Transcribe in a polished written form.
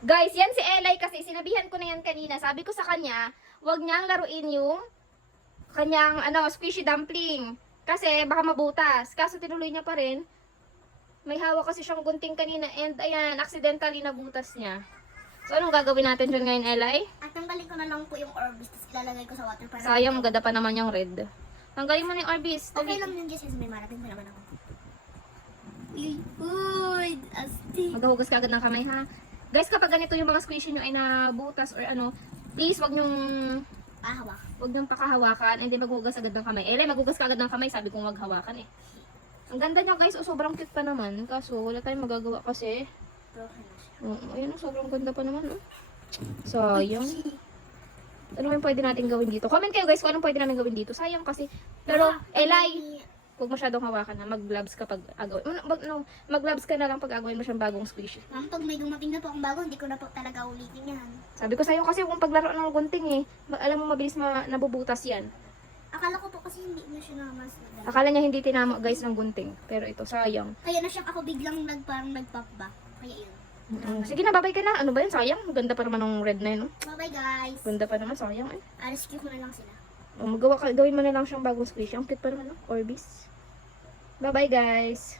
Guys, yan si Elay kasi sinabihan ko na yan kanina. Sabi ko sa kanya, wag niyang laruin yung kanyang squishy dumpling. Kasi baka mabutas. Kaso tinuloy niya pa rin. May hawak kasi siyang gunting kanina and ayan, accidentally nabutas niya. So anong gagawin natin dyan ngayon, Elay? At tanggalin ko na lang po yung Orbis, tapos ilalagay ko sa water para... Sayang, maganda pa naman yung red. Tanggalin mo na yung Orbis. Okay lang yun, Jess, may marapin pa naman ako. Uy, asti. Maghuhugas ka agad ng kamay, ha? Guys, kapag ganito yung mga squishy nyo ay nabutas or please wag nyong Hawak. wag nyong pakahawakan and then maghuhugas agad ng kamay. Elay, maghugas ka agad ng kamay, sabi kong wag hawakan eh. Ang ganda niya guys, sobrang cute pa naman. Kaso wala tayong magagawa kasi. Broken na siya. Ayun, sobrang ganda pa naman. Sayang. Ano yung pwede natin gawin dito? Comment kayo guys kung anong pwede namin gawin dito. Sayang kasi. Pero, Elay, huwag masyadong hawakan na. Mag-gloves ka pag agawin. Mag-gloves ka na lang pag agawin mo siyang bagong squishy. Ma'am, pag may dumating na po akong bago, hindi ko na po talaga ulitin yan. Sabi ko sa'yo kasi kung paglaro ng gunting eh. Alam mo mabilis nabubutas yan. Akala ko po kasi hindi na siya namas. Akala niya hindi tinama guys ng gunting. Pero ito, sayang. Kaya na siya ako biglang parang nag-pop back. Kaya yun. Sige na, babay ka na. Ano ba yun? Sayang. Ganda pa naman ng red na yun. Oh. Bye-bye guys. Ganda pa naman, sayang eh. Rescue ko na lang sila. Gawin mo na lang siyang bagong squishy. Ang cute pa naman, no? Orbis. Bye-bye, guys.